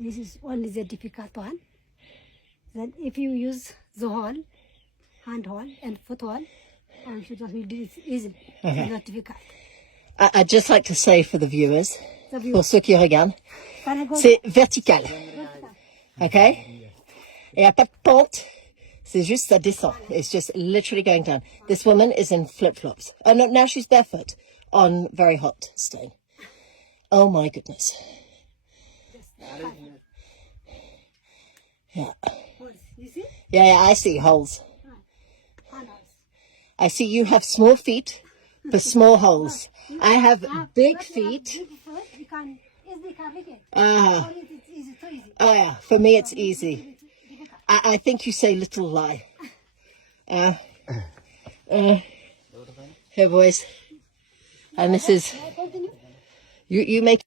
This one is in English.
This is only the difficult one. Then if you use the hole, hand hole and foot hole, I'm sure that will do it easily. Okay. It's not difficult. I'd just like to say for the viewers, The view. pour ceux qui regardent, c'est vertical. OK? Il n'y a pas de pente. C'est juste ça descend. It's just literally going down. This woman is in flip-flops. Oh, no, now she's barefoot on very hot stone. Oh, my goodness. Yeah. You see? Yeah, I see holes. Hand holes. I see you have small feet for small holes. I have big feet. Big foot, you can easily carry it. Ah. Only it's easy, too easy. Oh, yeah. For me, it's easy. I think you say little lie. Here, boys. And this is... Continue. You make...